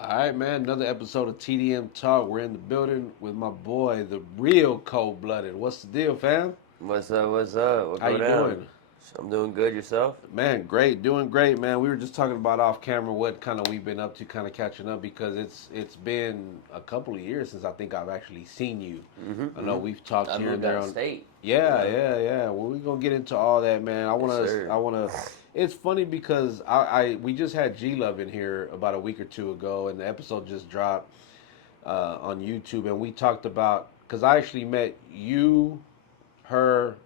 All right, man. Another episode of TDM Talk. We're in the building with my boy, the real Cold Blooded. What's the deal, fam? What's up? What's up? What How go you down? doing? I'm doing good. Yourself? Man, great, doing great, man. We were just talking about off camera what kind of we've been up to, kind of catching up because it's been a couple of years since I think I've actually seen you. I know we've talked I here and moved there out of on. state. You Yeah, know? yeah, yeah. Well, we're gonna get into all that, man. Yes, sir. I wanna. It's funny because we just had G Love in here about a week or two ago, and the episode just dropped on YouTube, and we talked about because I actually met you, her,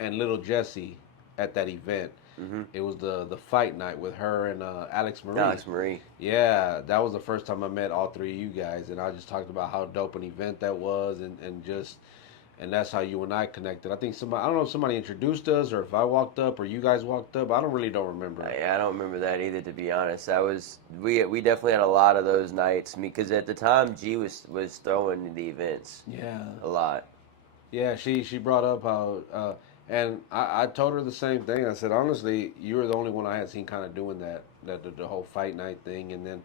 and little Jesse at that event. Mm-hmm. It was the fight night with her and Alex Marie. Alex Marie. Yeah, that was the first time I met all three of you guys, and I just talked about how dope an event that was, and that's how you and I connected. I think somebody, I don't know if somebody introduced us or if I walked up or you guys walked up. I don't remember. I don't remember that either, to be honest. That was we definitely had a lot of those nights. Because at the time, G was throwing the events Yeah, a lot. yeah. She brought up how, and I told her the same thing. I said honestly, you were the only one I had seen kind of doing the whole fight night thing, and then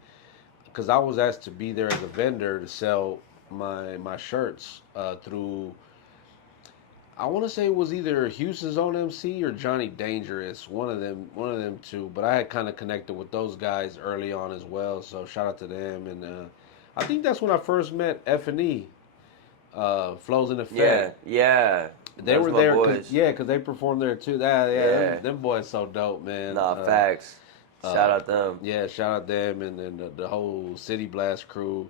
because I was asked to be there as a vendor to sell my shirts through. I want to say it was either Houston's own MC or Johnny Dangerous, one of them two. But I had kind of connected with those guys early on as well, so shout out to them. And I think that's when I first met F&E, Flows in Effect. Yeah, yeah. They Those were my there, boys. cause they performed there too. Yeah, Yeah. them boys so dope, man. Nah, facts. Shout Uh, out them. yeah, shout out them and the whole City Blast crew.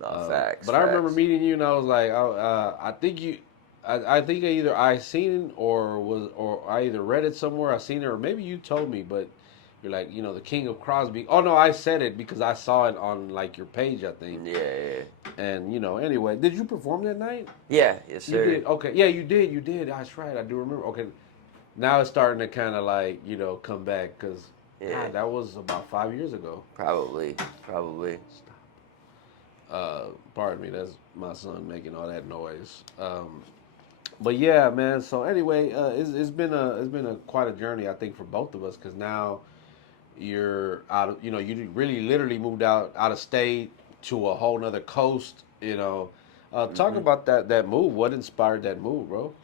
Nah, facts, But I remember facts. meeting you, and I was like, I think you, I think either I seen it or I either read it somewhere, I seen it, or maybe you told me. But you're like, the King of Crosby. Oh no, I said it because I saw it on like your page, I think. Yeah, yeah. And anyway, did you perform that night? Yeah, yes, You sir. did. Okay, yeah, you did. You did. That's right. I do remember. Okay, now it's starting to kind of like come back because Yeah, God, that was about 5 years ago. probably, probably. Pardon me, that's my son making all that noise. But yeah, man. So anyway, it's been a quite a journey I think for both of us because now you're out of you really literally moved out of state to a whole nother coast. Talk hmm about that move. What inspired that move, bro?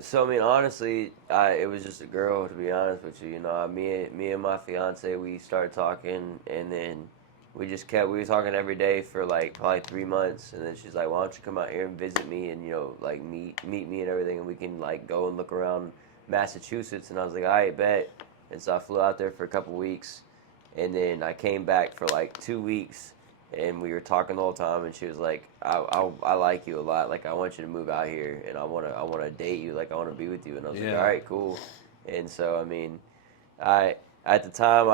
So I mean, honestly, it was just a girl. To be honest with you, me and my fiance, we started talking, and then we were talking every day for like probably 3 months, and then she's like, "Why don't you come out here and visit me, and like meet me and everything, and we can like go and look around Massachusetts." And I was like, "All right, bet." And so I flew out there for a couple weeks, and then I came back for like 2 weeks, and we were talking the whole time, and she was like, I like you a lot, like I want you to move out here, and I want to date you, like I want to be with you." And I was like, all Yeah. right, cool. And so I mean, I at the time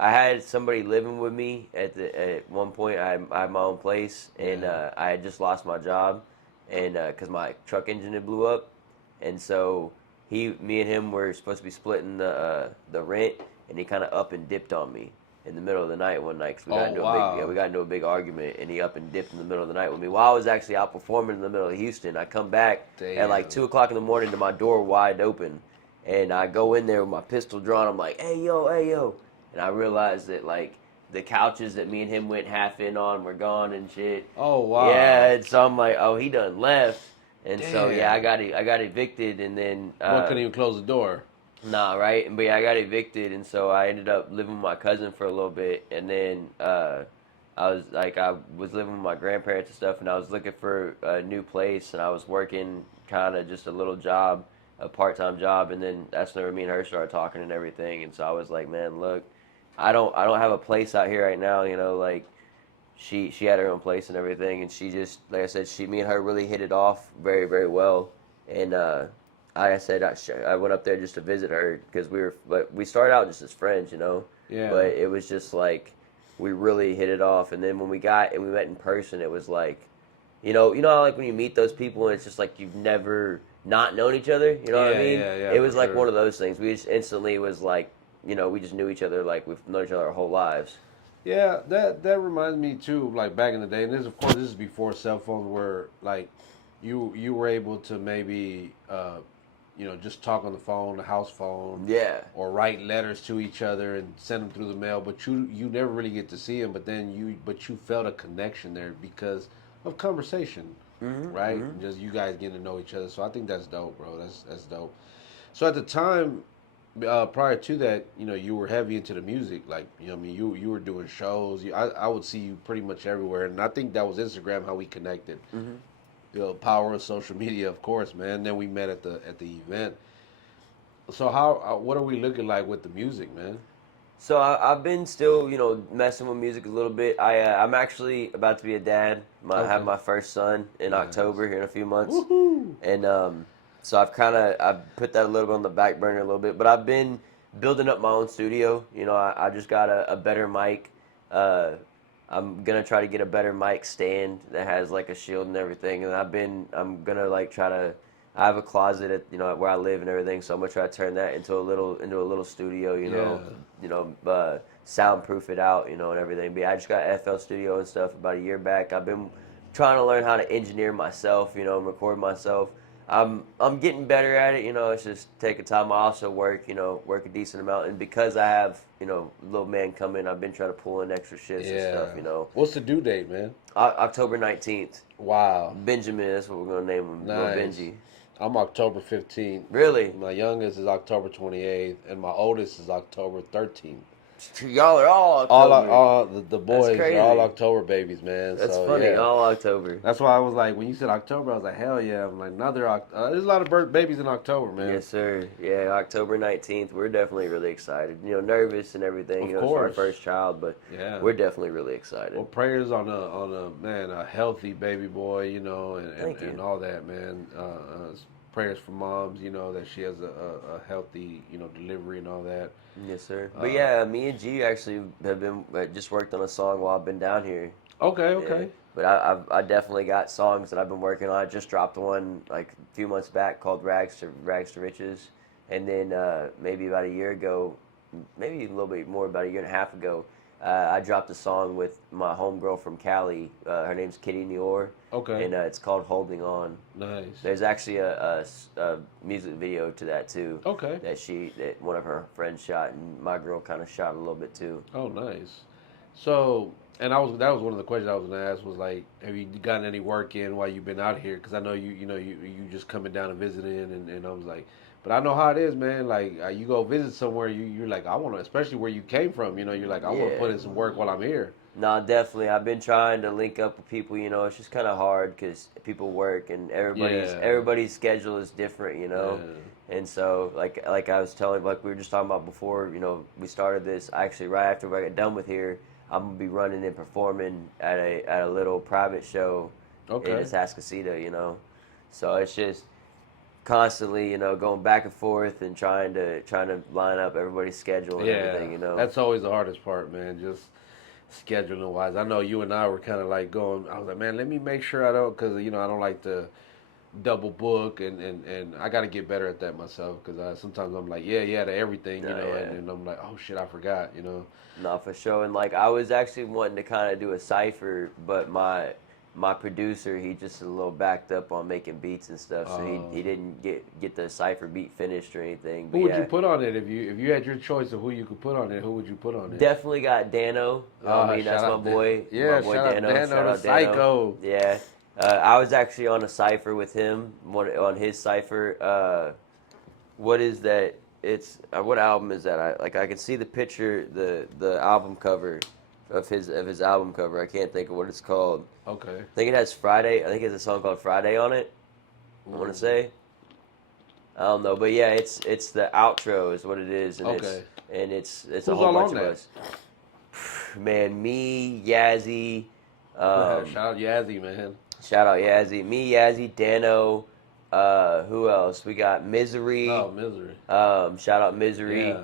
I had somebody living with me at one point. I had my own place, and Yeah. I had just lost my job, and because my truck engine had blew up, and so me and him were supposed to be splitting the rent, and he kind of up and dipped on me in the middle of the night one night because Oh we wow. got into a big argument, and he up and dipped in the middle of the night with me while I was actually out performing in the middle of Houston. I come back at like Damn. 2 o'clock in the morning to my door wide open, and I go in there with my pistol drawn. I'm like, hey yo, and I realized that like the couches that me and him went half in on were gone and shit. Oh Yeah, wow. and so I'm like, oh, he done left. And so yeah, Damn. I got evicted, and then Bro couldn't even close the door. nah, right? But yeah, I got evicted, and so I ended up living with my cousin for a little bit, and then I was living with my grandparents and stuff, and I was looking for a new place, and I was working kind of just a little job, a part time job, and then that's whenever me and her started talking and everything, and so I was like, man, look, I don't have a place out here right now, like she had her own place and everything, and she just like I said, me and her really hit it off very very well, and like I said, I went up there just to visit her because but we started out just as friends, but Yeah. it was just like we really hit it off, and then when we met in person, it was like, how like when you meet those people and it's just like you've never not known each other, you know what I Yeah, mean? yeah, yeah, It for was like sure. one of those things. We just instantly was like, we just knew each other like we've known each other our whole lives. Yeah, that reminds me too of like back in the day, and this is before cell phones were like you were able to maybe just talk on the phone, the house phone, Yeah. or write letters to each other and send them through the mail. But you never really get to see them. But you felt a connection there because of conversation, right? Just you guys getting to know each other. So I think that's dope, bro. That's dope. So at the time, prior to that, you were heavy into the music. Like, I mean, you were doing shows. I would see you pretty much everywhere, and I think that was Instagram how we connected. The power of social media, of course, man. Then we met at the event. So what are we looking like with the music, man? So I've been still, messing with music a little bit. I'm actually about to be a dad. I have Okay. my first son in Nice. October here in a few months, Woohoo! and so I've put that a little bit on the back burner a little bit. But I've been building up my own studio. I just got a better mic. Uh, I'm gonna try to get a better mic stand that has like a shield and everything. And I'm gonna like try to. I have a closet at where I live and everything, so I'm gonna try to turn that into a little studio. Yeah. Soundproof it out, and everything. But yeah, I just got FL Studio and stuff about a year back. I've been trying to learn how to engineer myself, and record myself. I'm getting better at it. It's just taking time. I also work a decent amount, and because I have little man coming, I've been trying to pull in extra shifts and Yeah. stuff. What's the due date, man? October 19th. Wow. Benjamin, that's what we're gonna name him. Little Nice. Benji. I'm October 15th. Really? My youngest is October 28th, and my oldest is October 13th. Y'all are all October. All the boys crazy. are all October babies, man. That's so, funny. Yeah. All October. That's why I was like, when you said October, I was like, hell yeah. I'm like, there's a lot of babies in October, man. Yes, sir. Yeah, October 19th. We're definitely really excited. Nervous and everything. Of It's our course. first child, but Yeah. we're definitely really excited. Well, prayers on a healthy baby boy, Thank you. and all that, man. Prayers for moms, that she has a healthy, delivery and all that. Yes, sir. But yeah, me and G actually have been just worked on a song while I've been down here. Okay. Yeah. But I definitely got songs that I've been working on. I just dropped one like a few months back called Rags to Riches, and then maybe about a year ago, maybe a little bit more, about a year and a half ago, I dropped a song with my homegirl from Cali. Her name's Kitty Nior. Okay. And it's called Holding On. Nice. There's actually a music video to that too. Okay. That one of her friends shot, and my girl kind of shot a little bit too. Oh, nice. So, and that was one of the questions I was gonna ask was like, have you gotten any work in while you've been out here? Because I know you just coming down and visiting, and I was like, but I know how it is, man. Like you go visit somewhere, you're like, I want to, especially where you came from. You're like, I want to put in some work while I'm here. No, definitely. I've been trying to link up with people. It's just kind of hard because people work and everybody's schedule is different. Yeah. And so like I was telling, like we were just talking about before. We started this actually right after I got done with here. I'm gonna be running and performing at a little private show in Atascocita. So it's just constantly, going back and forth and trying to line up everybody's schedule and everything. That's always the hardest part, man. Just scheduling wise. I know you and I were kind of like going. I was like, man, let me make sure I don't, because I don't like to double book, and I got to get better at that myself, because sometimes I'm like, yeah to everything, and I'm like, oh shit, I forgot. No, for sure. And like I was actually wanting to kind of do a cipher, but my producer, he just a little backed up on making beats and stuff, so he didn't get the cipher beat finished or anything. But who would you put on it if you had your choice of who you could put on it? Who would you put on it? Definitely got Dano. That's my boy. Yeah, my boy shout Dano. out Dano, the Psycho. Yeah, I was actually on a cipher with him. On his cipher. What is that? It's what album is that? I can see the picture, the album cover of his album cover. I can't think of what it's called. Okay. I think it has Friday. I think it's a song called Friday on it. I want to say. I don't know, but yeah, it's the outro is what it is, and it's Who's a whole bunch of that? us. Man, me, Yazzie. Shout out Yazzie, man. Shout out Yazzie. Me, Yazzie, Dano. Who else? We got Misery. Oh, Misery. Shout out Misery. Yeah.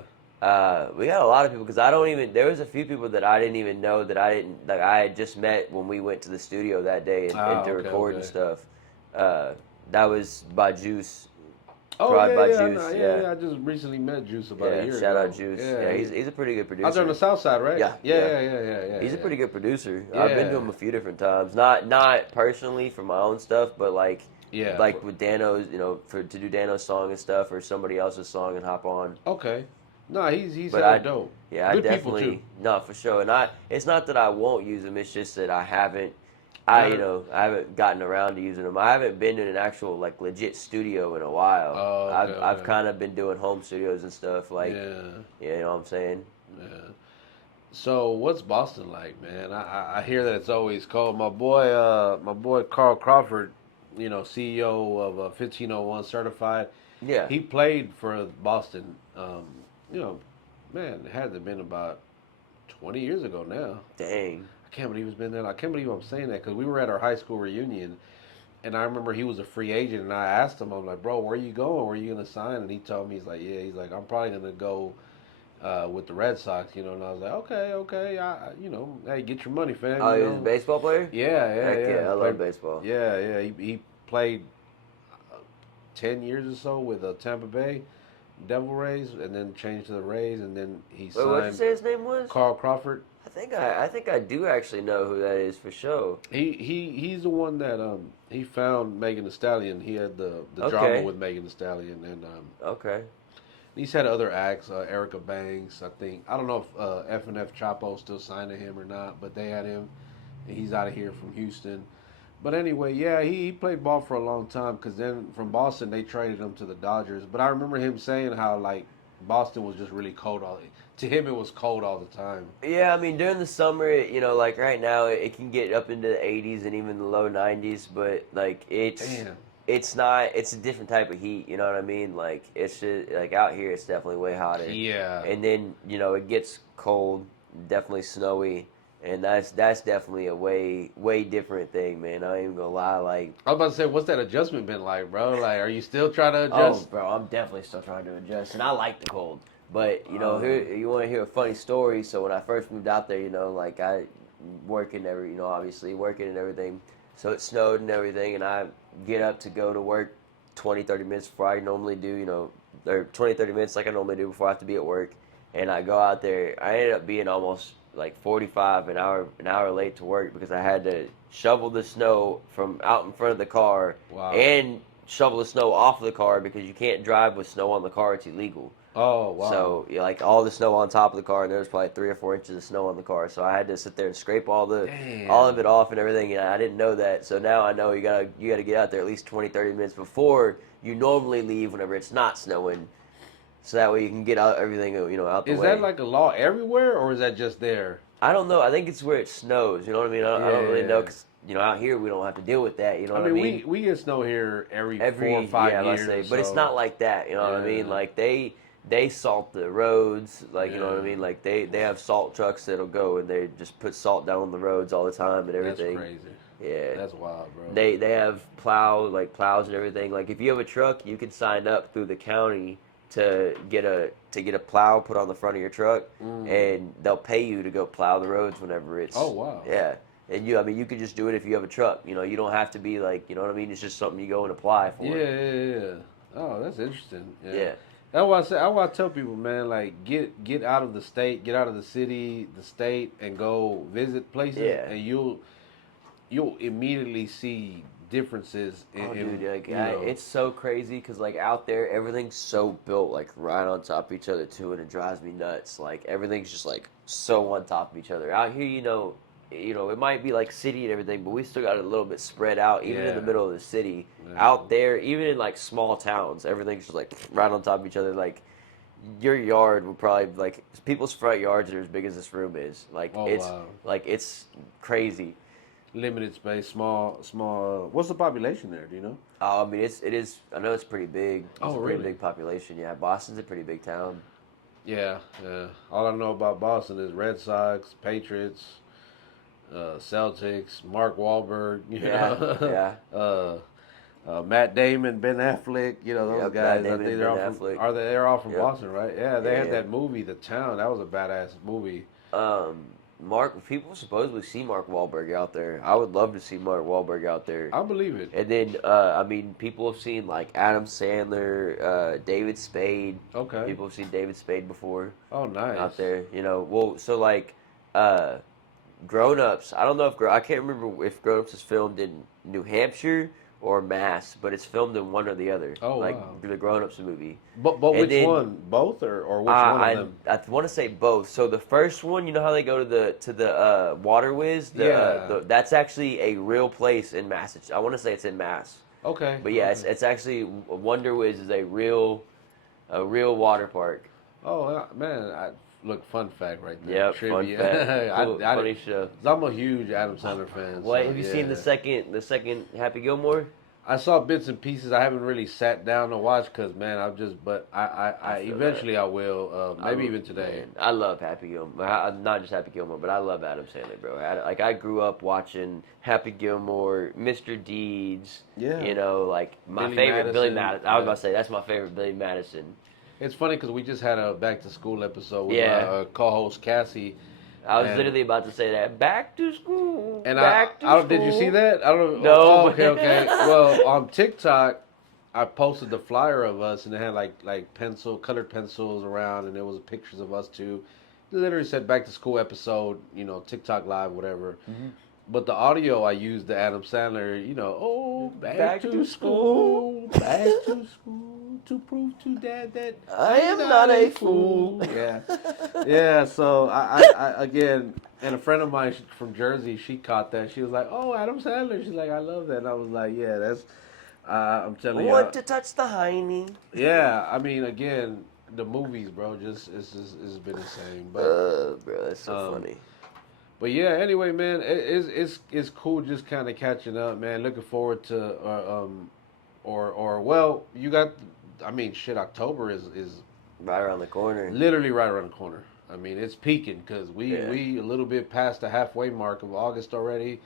We got a lot of people because there was a few people that I didn't even know that I had just met when we went to the studio that day and to record and stuff. That was by Juice. Oh, by yeah, Juice. Yeah, I just recently met Juice about a year ago. Shout out Juice. Yeah, he's a pretty good producer. Out there on the south side, right? Yeah. He's a pretty good producer. Yeah. I've been to him a few different times. Not personally for my own stuff, but like Yeah. like with Dano's, for to do Dano's song and stuff, or somebody else's song and hop on. Okay. No, he's But hella dope. I Good people too. definitely, no, for sure. And it's not that I won't use them. It's just that Not. I haven't gotten around to using them. I haven't been in an actual like legit studio in a while. Oh, okay, I've okay. kind of been doing home studios and stuff. Like, Yeah, you know what I'm saying? yeah. So what's Boston like, man? I hear that it's always cold. My boy Carl Crawford, CEO of 1501 Certified, Yeah. he played for Boston. You know, man, it had to have been about 20 years ago now. Dang. I can't believe it's been that. I can't believe I'm saying that because we were at our high school reunion, and I remember he was a free agent, and I asked him, I'm like, bro, where are you going? Where are you gonna sign? And he told me, he's like, I'm probably gonna go with the Red Sox, And I was like, okay, hey, get your money, fam, Oh, he was a baseball player? Heck Yeah. yeah, I Played, love baseball. yeah. He played 10 years or so with Tampa Bay Devil Rays, and then changed to the Rays, and then he Wait, what'd you signed say his name was? Carl Crawford. I think I do actually know who that is for sure. He's the one that he found Megan Thee Stallion. He had the drama Okay. with Megan Thee Stallion, and Okay. he's had other acts. Erica Banks, I think. I don't know if F&F Chapo still signed to him or not, but they had him. And he's out of here from Houston. But anyway, yeah, he played ball for a long time because then from Boston they traded him to the Dodgers. But I remember him saying how like Boston was just really cold all. To him, it was cold all the time. Yeah, I mean during the summer, like right now, it can get up into the 80s and even the low 90s, but like Damn. it's not it's a different type of heat. You know what I mean? Like it's just like out here, it's definitely way hotter, Yeah. and then it gets cold, definitely snowy, and that's definitely a way different thing, man. I ain't even gonna lie, like. I was about to say, what's that adjustment been like, bro? Like, are you still trying to Oh, adjust? bro, I'm definitely still trying to adjust, and I like the cold. But Uh, here you want to hear a funny story. So when I first moved out there, like I working obviously working and everything. So it snowed and everything, and I get up to go to work 20, 30 minutes before I normally do. Or 20, 30 minutes like I normally do before I have to be at work. And I go out there. I ended up being almost like 45 an hour late to work because I had to shovel the snow from out in front of the car wow. and shovel the snow off of the car because you can't drive with snow on the car. It's illegal. Oh, wow. So like all the snow on top of the car, and there was probably 3 or 4 inches of snow on the car. So I had to sit there and scrape all of Damn. it off and everything. And I didn't know that. So now I know you gotta get out there at least 20, 30 minutes before you normally leave whenever it's not snowing. So that way you can get out everything out the Is that way. like a law everywhere, or is that just there? I don't know. I think it's where it snows. You know what I mean? I don't really know Yeah. because out here we don't have to deal with that. You know I what I mean, mean? we get snow here every 4 or 5 I years say, or but it's so. not like that. You know what I mean? Yeah. Like they salt the roads. Like you know what I Yeah. mean? Like they have salt trucks that'll go and they just put salt down on the roads all the time and That's everything. crazy. Yeah. That's wild, bro. They have plows and everything. Like if you have a truck, you can sign up through the county to get a plow put on the front of your truck, Mm. and they'll pay you to go plow the roads whenever Oh, it's wow. yeah. And I mean, you could just do it if you have a truck. You don't have to be like, you know what I mean. It's just something you go and apply Yeah, for. yeah. Oh, that's interesting. Yeah. Yeah, That's why I say. That's why I tell people, man, like get out of the state, get out of the city, the state, and go visit places, yeah. and you'll immediately see differences Oh, dude, like you know. it's so crazy because like out there, everything's so built like right on top of each other too, and it drives me nuts. Like everything's just like so on top of each other. Out here, it might be like city and everything, but we still got it a little bit spread out, even in Yeah. the middle of the city. Yeah. Out there, even in like small towns, everything's just like right on top of each other. Like your yard would probably like people's front yards are as big as this room is. Oh, wow. It's crazy. Limited space, small. What's the population there? Do you know? I mean, it is. I know it's pretty big. It's Oh, a pretty really? big population. Yeah, Boston's a pretty big town. Yeah, yeah. All I know about Boston is Red Sox, Patriots, Celtics, Mark Wahlberg. Yeah, yeah. Matt Damon, Ben Affleck. Those Yep, Matt guys. I Damon, think Ben Affleck. they're all from Yep. Boston, right? Yeah, they Yeah, had yeah. that movie, The Town. That was a badass movie. Um, people supposedly see Mark Wahlberg out there. I would love to see Mark Wahlberg out there. I believe it. And then, I mean, people have seen like Adam Sandler, David Spade. Okay. People have seen David Spade before Oh, nice. out there. Well, so like, Grown Ups. I don't know if I can't remember if Grown Ups is filmed in New Hampshire or Mass, but it's filmed in one or the other. Oh Like wow. the Grown Ups movie. But And which then one? Both or which one of them? I want to say both. So the first one, you know how they go to the Water Whiz, Yeah. that's actually a real place in Massachusetts. I want to say it's in Mass. Okay. But yeah, Okay. it's actually Wonder Whiz is a real water park. Oh man, look, fun fact right there, Yep, fun fact. trivia. Cool, I, funny show. I'm a huge Adam Sandler fan. What So have you seen yeah, the second Happy Gilmore? I saw bits and pieces. I haven't really sat down to watch because man, I've just. But I I feel that. eventually I will. Maybe even today. Man, I love Happy Gilmore. Not just Happy Gilmore, but I love Adam Sandler, bro. I grew up watching Happy Gilmore, Mr. Deeds. Yeah. You know, like my Billy favorite Billy Madison. Madison. I was Yeah. about to say that's my favorite Billy Madison. It's funny because we just had a back to school episode with my Yeah, co-host Cassie, I was and literally about to say that. Back to school. and Back to I school. did you see that? I don't. No. Oh, okay, okay. Well, on TikTok, I posted the flyer of us, and it had like colored pencils around, and there was pictures of us too. It literally said back to school episode, TikTok live, whatever. Mhm. But the audio I used the Adam Sandler, oh, back Back to to school. school, back to school to prove to dad that I am not a fool. Yeah, yeah. So I again, and a friend of mine from Jersey, she caught that. She was like, "Oh, Adam Sandler." She's like, "I love that." And I was like, "Yeah, that's." I'm telling you, Want to touch the hiney? yeah. I mean, again, the movies, bro, it's been insane. Bro, that's so Um, funny. But yeah, anyway, man, it's cool just kind of catching up, man. Looking forward to, or well, you got, I mean, shit, October is Right around the corner. literally right around the corner. I mean, it's peaking because Yeah. we a little bit past the halfway mark of August already,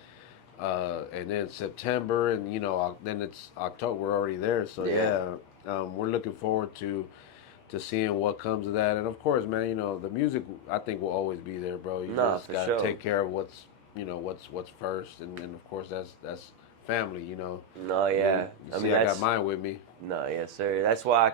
and then September, and then it's October. We're already there, so Yeah. we're looking forward to seeing what comes of that. And of course, man, the music I think will always be there, bro. You Nah, just for gotta sure. take care of what's first, and of course that's family. No, yeah. You see, I got mine with me. No, yes, sir. That's why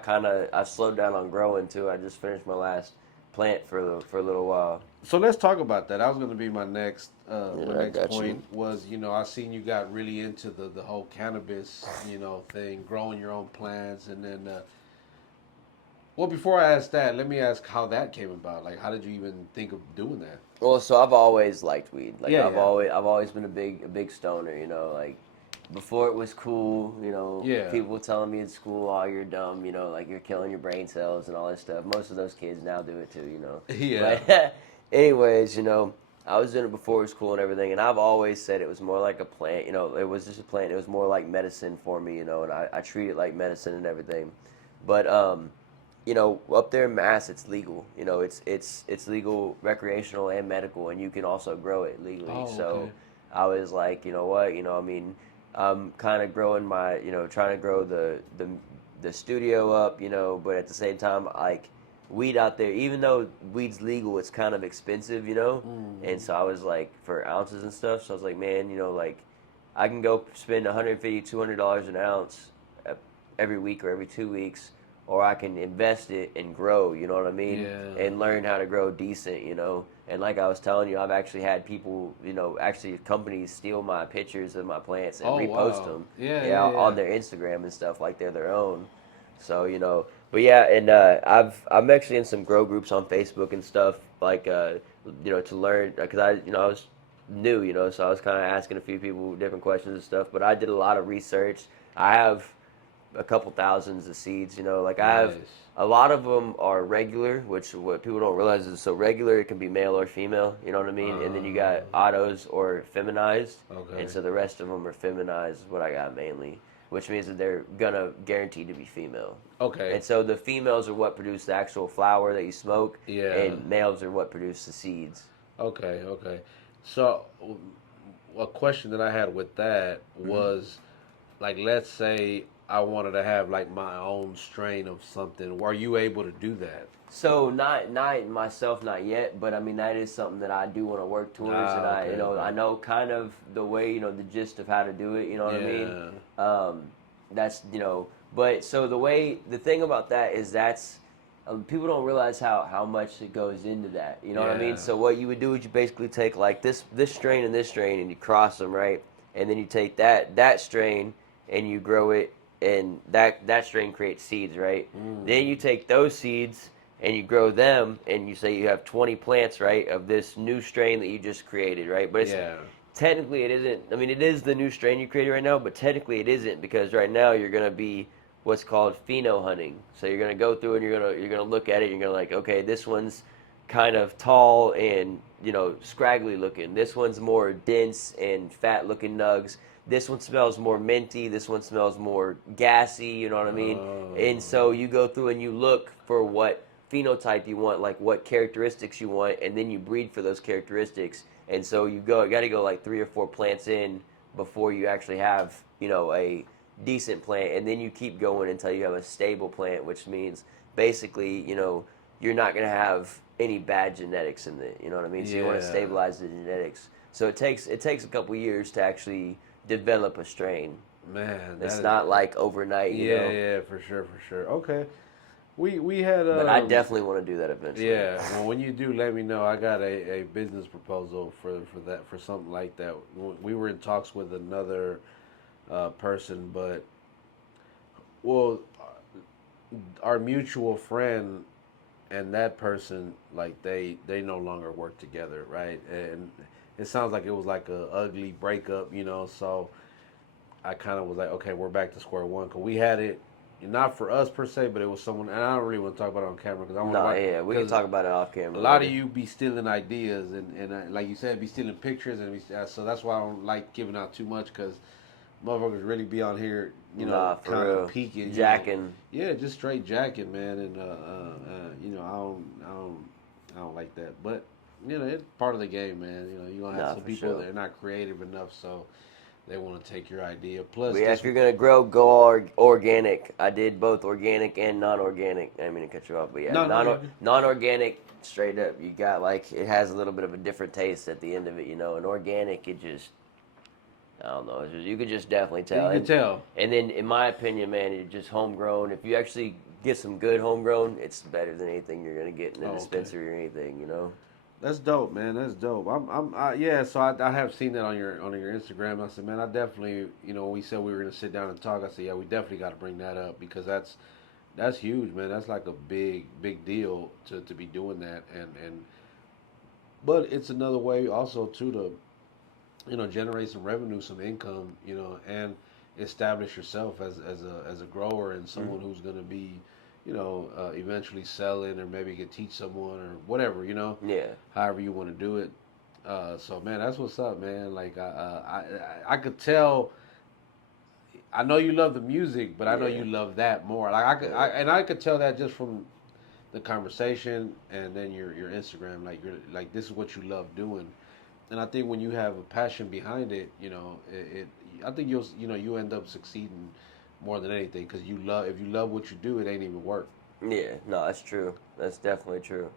I slowed down on growing too. I just finished my last plant for a little while. So let's talk about that. That was going to be my next Yeah, I got point. Was I seen you got really into the whole cannabis thing, growing your own plants, and then. Well, before I ask that, let me ask how that came about. Like, how did you even think of doing that? Well, so I've always liked weed. Like Yeah, yeah. I've always been a big stoner. Like before it was cool. Yeah. People telling me in school, "Oh, you're dumb." Like you're killing your brain cells and all this stuff. Most of those kids now do it too. Yeah. But anyways, I was doing it before it was cool and everything, and I've always said it was more like a plant. It was just a plant. It was more like medicine for me. And I treat it like medicine and everything. But up there in Mass, it's legal. It's legal, recreational and medical, and you can also grow it legally. Oh, So okay. I was like, you know what, I mean, I'm kind of growing my, trying to grow the studio up, but at the same time, like weed out there, even though weed's legal, it's kind of expensive, and so I was like for ounces and stuff. So I was like, man, like I can go spend $150, $200 an ounce every week or every 2 weeks, or I can invest it and grow, you know what I mean? Yeah. And learn how to grow decent, And like I was telling you, I've actually had people, actually companies steal my pictures of my plants and Oh, repost wow. them. Yeah. On their Instagram and stuff like they're their own. So, but yeah, and I'm actually in some grow groups on Facebook and stuff, like, to learn, because I was new, so I was kind of asking a few people different questions and stuff, but I did a lot of research. I have a couple thousands of seeds, like I have Nice. a lot of them are regular, which what people don't realize is so regular it can be male or female, you know what I mean? And then you got autos or feminized, Okay. and so the rest of them are feminized, is what I got mainly, which means that they're gonna guaranteed to be female. Okay. And so the females are what produce the actual flower that you smoke, Yeah. and males are what produce the seeds. Okay. Okay. So, a question that I had with that was, like, let's say I wanted to have like my own strain of something. Were you able to do that? So not myself, not yet, but I mean that is something that I do want to work towards, and Okay, okay. I know kind of the way, the gist of how to do it. You know what I mean? That's but so the thing about that is that's people don't realize how much it goes into that. You know what I mean? Yeah. So what you would do is you basically take like this strain and you cross them, right, and then you take that strain and you grow it, and that strain creates seeds, right? Mm. Then you take those seeds and you grow them, and you say you have 20 plants, right, of this new strain that you just created, right? But it's Yeah. technically it isn't. I mean, it is the new strain you created right now, but technically it isn't, because right now you're gonna be what's called pheno hunting. So you're gonna go through and you're gonna look at it. And you're gonna like, okay, this one's kind of tall and scraggly looking. This one's more dense and fat looking nugs. This one smells more minty. This one smells more gassy. You know what I mean? And Oh. so you go through and you look for what phenotype you want, like what characteristics you want, and then you breed for those characteristics. And so you got to go like 3 or 4 plants in before you actually have a decent plant, and then you keep going until you have a stable plant, which means basically you're not going to have any bad genetics in it. You know what I mean? So you want to Yeah. stabilize the genetics. So it takes a couple years to actually develop a strain. Man, It's that. not like overnight, Yeah, yeah, for sure, for sure. Okay. We had But I definitely want to do that eventually. yeah. Well, when you do, let me know. I got a business proposal for something like that. We were in talks with another person, but well, our mutual friend and that person, like they no longer work together, right? And it sounds like it was like a ugly breakup, So I kind of was like, okay, we're back to square one, because we had it. Not for us per se, but it was someone, and I don't really want to talk about it on camera because I want No, to, yeah, we can because talk about it off a camera lot of later. you be stealing ideas, and like you said, be stealing pictures, so that's why I don't like giving out too much, because motherfuckers really be on here, Nah, kind for of real. peeking, Jacking. yeah, just straight jacking, man, and I don't like that, but it's part of the game, man. You gonna have Nah, some for people sure. that are not creative enough, so they want to take your idea. But Plus, yeah, this, if you're gonna grow, go organic. I did both organic and non-organic. I didn't mean to cut you off, but yeah, no, you're good. non-organic, straight up. You got like it has a little bit of a different taste at the end of it, And organic, it just I don't know. You could just definitely tell. You can tell. And then, in my opinion, man, it's just homegrown. If you actually get some good homegrown, it's better than anything you're gonna get in a Oh, okay. dispensary or anything. That's dope, man. That's dope. Yeah. So I have seen that on your Instagram. I said, man, I definitely, when we said we were gonna sit down and talk, I said, yeah, we definitely got to bring that up, because that's huge, man. That's like a big deal to be doing that, but it's another way also too to generate some revenue, some income, and establish yourself as a grower and someone who's gonna be, eventually selling, or maybe you could teach someone or whatever, Yeah. however you want to do it. So man, that's what's up, man. Like I could tell. I know you love the music, but I know Yeah. you love that more. Like Yeah. I could tell that just from the conversation, and then your Instagram. Like you're like, this is what you love doing, and I think when you have a passion behind it, I think you end up succeeding more than anything, because if you love what you do, it ain't even work. Yeah. No, that's true. That's definitely true.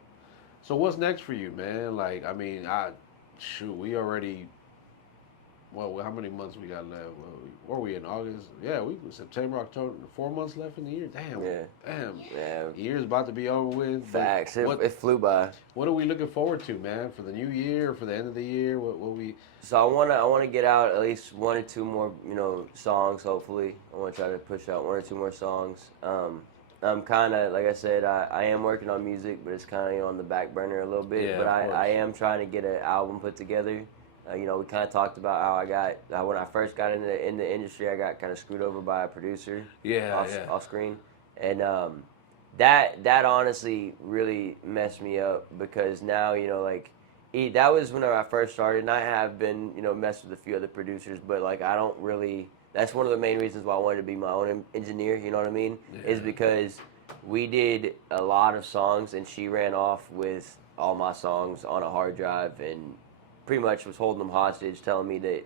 So what's next for you, man? Like, I mean, shoot, we already. Well, how many months we got left? Were we in August? Yeah, we September, October, 4 months left in the year. Damn, Yeah. damn, Yeah. year's about to be over with. But Facts. It, what it flew by. what are we looking forward to, man? For the new year, or for the end of the year? What we? So I wanna get out at least 1 or 2 more songs. Hopefully, I want to try to push out 1 or 2 more songs. I'm kind of like I said, I am working on music, but it's kind of on the back burner a little bit. Yeah, But of I course. am trying to get an album put together. We kind of talked about how I got when I first got in the industry, I got kind of screwed over by a producer Yeah, off yeah. off screen, and that honestly really messed me up, because now like that was whenever I first started, and I have been messed with a few other producers, but like I don't really. That's one of the main reasons why I wanted to be my own engineer. You know what I mean? Is Yeah. because we did a lot of songs, and she ran off with all my songs on a hard drive, and pretty much was holding them hostage, telling me that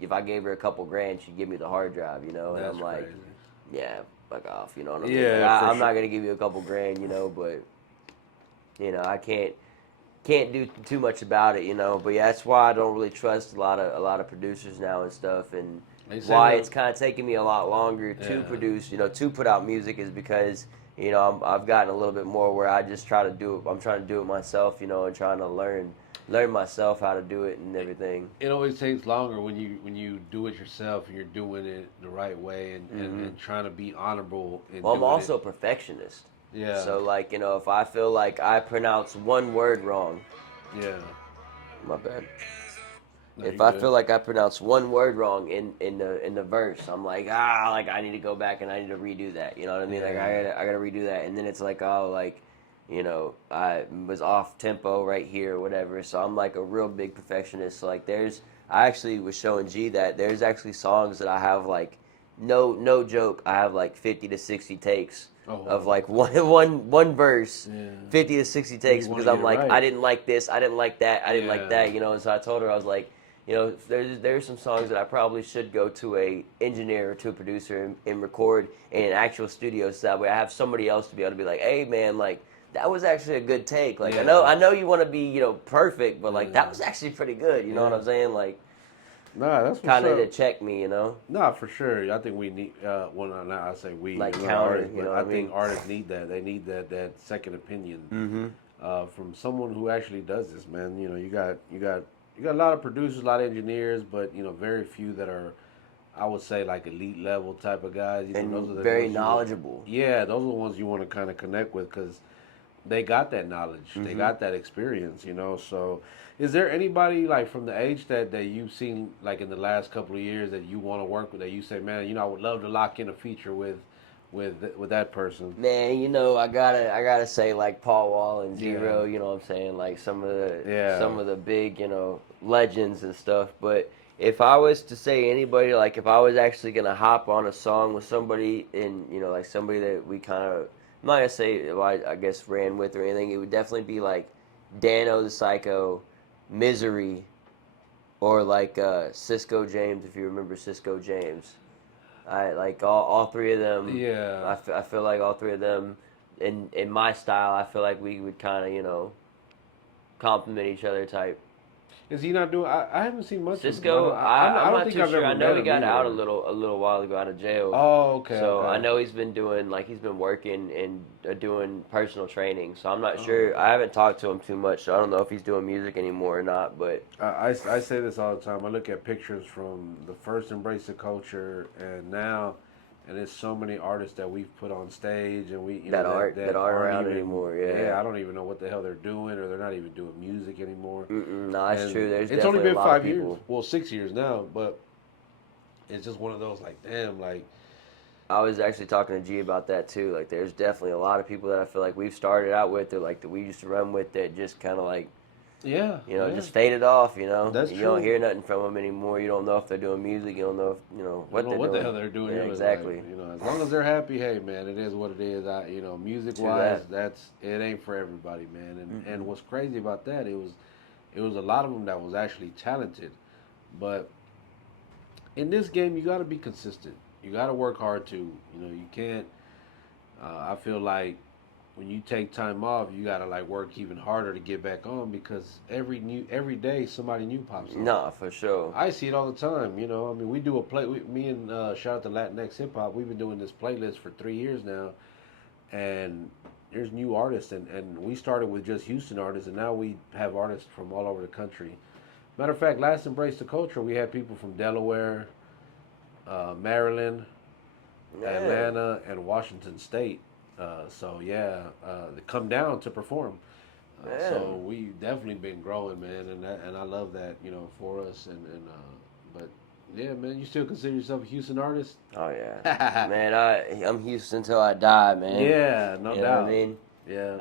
if I gave her a couple grand, she'd give me the hard drive. And That's I'm like, crazy. yeah, fuck off. You know what I mean? Like Yeah, for I'm sure. not gonna give you a couple grand, but I can't do too much about it. But yeah, that's why I don't really trust a lot of producers now and stuff, and They say why what? it's kind of taking me a lot longer to Yeah. produce, to put out music, is because I've gotten a little bit more where I just try to do it. I'm trying to do it myself, and trying to learn. learn myself how to do it and everything. It always takes longer when you do it yourself and you're doing it the right way Hmm. and trying to be honorable in Well, I'm doing it. also a perfectionist. Yeah, So, like, if I feel like I pronounce one word wrong, yeah. my bad. No, you If I good. feel like I pronounce one word wrong in the verse, I'm like I need to go back and I need to redo that. You know what I mean? Like Yeah, I gotta redo that, and then it's like oh like, I was off tempo right here or whatever. So I'm like a real big perfectionist. So like I actually was showing G that there's actually songs that I have like no joke, I have like 50 to 60 takes oh of wow. like one verse, Yeah. 50 to 60 Well, you takes want because to get I'm it like I right. didn't like this, I didn't like that, I didn't like Yeah. that, and so I told her I was like, there's some songs that I probably should go to a engineer or to a producer and record in an actual studio so that way I have somebody else to be able to be like, hey man, like that was actually a good take. Like Yeah. I know you want to be perfect, but like that was Yeah. actually pretty good. You know what Yeah. I'm saying? Like Nah, that's what's kind of to up. check me. Nah, for sure. I think we need. Well, not I say Like we're the counter. artists, You but know what I I think mean? artists need that. They need that second opinion Mm-hmm. from someone who actually does this, man. You got a lot of producers, a lot of engineers, but very few that are, I would say, like elite level type of guys. And Those are the very ones you would. knowledgeable. Yeah, those are the ones you want to kind of connect with because they got that knowledge, they Mm-hmm. got that experience. So is there anybody like from the age that you've seen like in the last couple of years that you want to work with that you say, man, I would love to lock in a feature with that person? Man, I gotta say like Paul Wall and Yeah, Zero, you know what I'm saying? Like yeah. some of the big, legends and stuff. But if I was to say anybody, like if I was actually gonna hop on a song with somebody and like somebody that we kind of, I'm not gonna say well, I guess ran with or anything, it would definitely be like Dano the Psycho, Misery, or like Cisco James, if you remember Cisco James. I like all three of them. Yeah. I feel like all three of them, in my style, I feel like we would kind of complement each other type. Is he not doing? I haven't seen much of him. Cisco, I I'm don't not think too I've sure. ever I know met he him got out either. a little while ago out of jail. Oh, okay, So I okay. know he's been doing like he's been working and doing personal training. So I'm not Oh, sure. I haven't talked to him too much, so I don't know if he's doing music anymore or not. But I say this all the time. I look at pictures from the first Embrace the Culture and now, and there's so many artists that we've put on stage, and we that that aren't aren't around even. anymore. Yeah, Yeah. I don't even know what the hell they're doing, or they're not even doing music anymore. No, that's true. And There's it's only definitely a been lot of 5 years. people. Well, 6 years now, but it's just one of those like, damn, like, I was actually talking to G about that too. Like, there's definitely a lot of people that I feel like we've started out with, or like that we used to run with, that just kind of like, yeah, yeah, just faded off. that's You don't true. hear nothing from them anymore. You don't know if they're doing music. You don't know if I don't what know they're what the doing. hell they're doing Yeah, either. Like, exactly. as long as they're happy, hey man, it is what it is. Music True wise, that. it ain't for everybody, man. And Mm-mm. what's crazy about that, it was a lot of them that was actually talented, but in this game you got to be consistent. You got to work hard too. You can't. I feel like when you take time off, you gotta like work even harder to get back on because every day somebody new pops on. Nah, for sure. I see it all the time. I mean, we do me and shout out to Latinx hip hop. We've been doing this playlist for 3 years now, and there's new artists, and we started with just Houston artists, and now we have artists from all over the country. Matter of fact, last Embrace the Culture, we had people from Delaware, Maryland, Yeah, Atlanta, and Washington State. So yeah, they come down to perform. yeah. So we definitely been growing, man, and I love that for us but yeah, man, you still consider yourself a Houston artist? Oh yeah, man. I'm Houston till I die, man. Yeah, no You know what I doubt. mean? Yeah.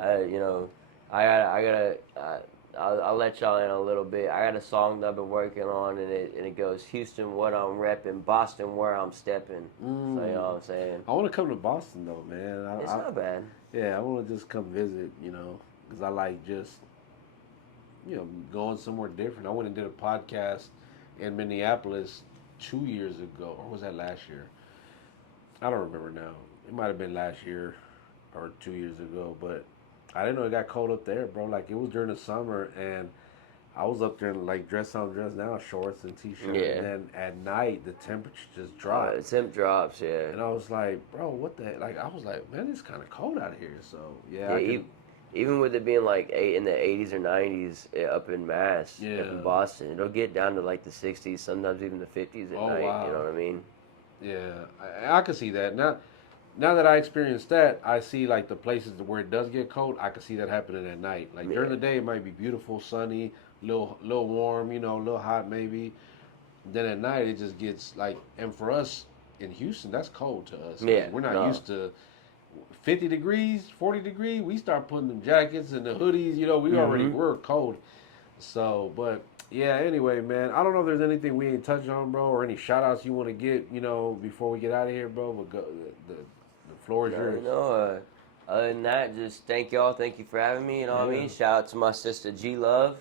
I'll let y'all in a little bit. I got a song that I've been working on, and it goes Houston, what I'm repping, Boston, where I'm stepping. So you know what I'm saying? I want to come to Boston though, man. It's not bad. Yeah, I want to just come visit, because I like just going somewhere different. I went and did a podcast in Minneapolis 2 years ago, or was that last year? I don't remember now. It might have been last year or 2 years ago, but I didn't know it got cold up there, bro. Like it was during the summer, and I was up there in like dress on dress now, shorts and t-shirt, Yeah. and then at night the temperature just The dropped, temp drops, yeah. and I was like, bro, what the heck? Like I was like, man, it's kind of cold out here. So yeah, Yeah, I can. even with it being like in the 80s or 90s up in Mass, up in Boston, it'll get down to like the 60s, sometimes even the 50s at night. Wow. You know what I mean? Yeah, I can see that. Now that I experienced that, I see like the places where it does get cold. I can see that happening at night. Like during the day, it might be beautiful, sunny, little warm, a little hot maybe. Then at night, it just gets like, and for us in Houston, that's cold to us. Yeah, We're not used to 50 degrees, 40 degrees. We start putting them jackets and the hoodies. We're cold. So, but yeah. Anyway, man, I don't know if there's anything we ain't touched on, bro, or any shout outs you want to get, before we get out of here, bro. But the floor is yours. Other than that, just thank y'all. Thank you for having me. You know what I mean? Shout out to my sister G Love.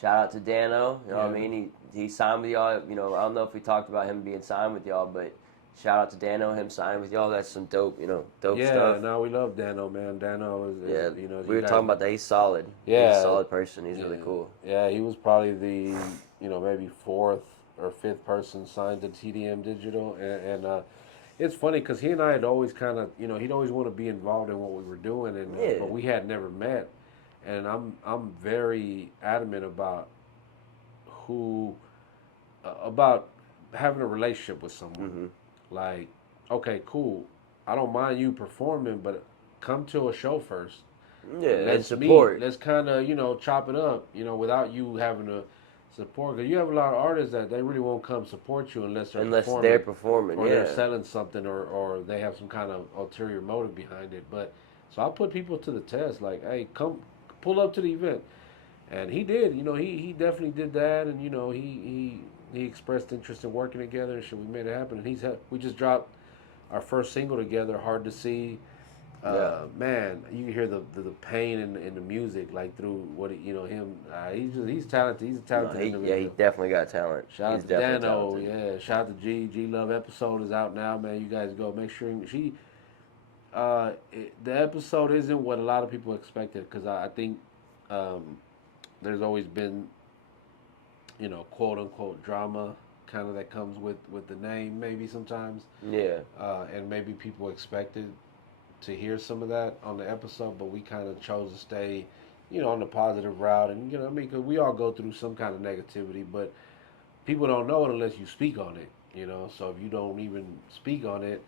Shout out to Dano. You know what I mean? He signed with y'all. I don't know if we talked about him being signed with y'all, but shout out to Dano, him signing with y'all. That's some dope stuff. Yeah, no, we love Dano, man. Dano is we were talking about that. He's solid. Yeah. He's a solid person. He's really cool. Yeah, he was probably the, maybe fourth or fifth person signed to TDM Digital. And it's funny because he and I had always kind of, he'd always want to be involved in what we were doing, but we had never met. And I'm very adamant about about having a relationship with someone. Mm-hmm. Like, okay, cool. I don't mind you performing, but come to a show first. Yeah, and support. Let's kind of, chop it up, without you having to support. Because you have a lot of artists that they really won't come support you unless they're performing. Or they're selling something or they have some kind of ulterior motive behind it. But, so I put people to the test. Like, hey, come pull up to the event. And he did. He definitely did that. And, he expressed interest in working together, and we made it happen. And we just dropped our first single together, Hard to See. Man, you can hear the pain in the music, like through what him. He's talented. He's a talented individual. Yeah, he definitely got talent. Shout out to Dano. Yeah, shout out to G Love. Episode is out now, man. You guys go make sure the episode isn't what a lot of people expected, because I think there's always been quote unquote drama kind of that comes with the name maybe sometimes. Yeah. And maybe people expected to hear some of that on the episode, but we kind of chose to stay, on the positive route. And, because we all go through some kind of negativity, but people don't know it unless you speak on it, So if you don't even speak on it,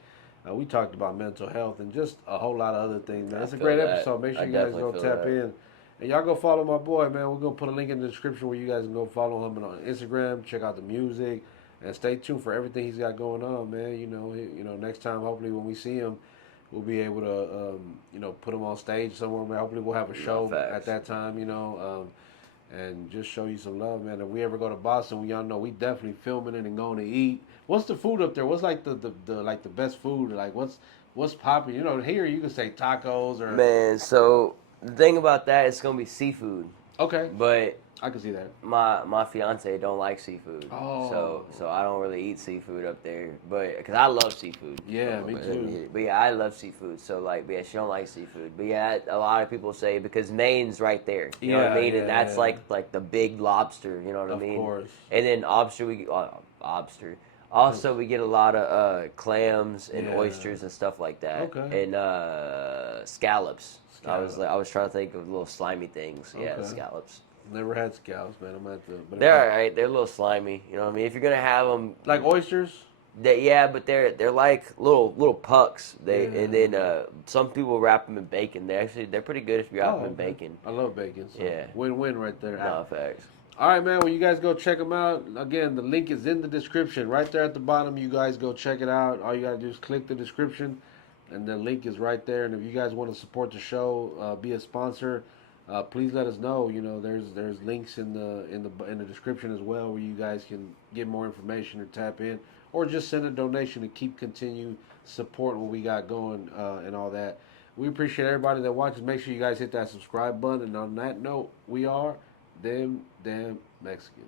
we talked about mental health and just a whole lot of other things, man. It's a great episode. Make sure you guys go tap in. And y'all go follow my boy, man. We're going to put a link in the description where you guys can go follow him on Instagram, check out the music, and stay tuned for everything he's got going on, man. Next time, hopefully, when we see him, we'll be able to, put him on stage somewhere, man. Hopefully, we'll have a show at that time, and just show you some love, man. If we ever go to Boston, y'all know we definitely filming it and going to eat. What's the food up there? What's like the best food? Like what's popping? Here you can say tacos or man. So the thing about that, it's gonna be seafood. Okay. But I can see that. My fiance don't like seafood. Oh. So I don't really eat seafood up there. But because I love seafood. Yeah, me too. But yeah, I love seafood. So she don't like seafood. But yeah, a lot of people say because Maine's right there. You know what I mean? And that's like the big lobster. You know what I mean? Of course. And then lobster. Also, we get a lot of clams and oysters and stuff like that. Okay. And scallops. I was trying to think of little slimy things. Okay. Yeah, scallops. Never had scallops, man. I'm at the. They're alright. They're a little slimy. You know what I mean? If you're gonna have them, like oysters. But they're like little pucks. And then some people wrap them in bacon. They're pretty good if you wrap them in bacon. I love bacon. So win-win right there. No, facts. All right, man. Well, you guys go check them out. Again, the link is in the description, right there at the bottom. You guys go check it out. All you gotta do is click the description, and the link is right there. And if you guys want to support the show, be a sponsor, please let us know. There's links in the description as well where you guys can get more information or tap in, or just send a donation to continue supporting what we got going and all that. We appreciate everybody that watches. Make sure you guys hit that subscribe button. And on that note, we are them damn Mexicans.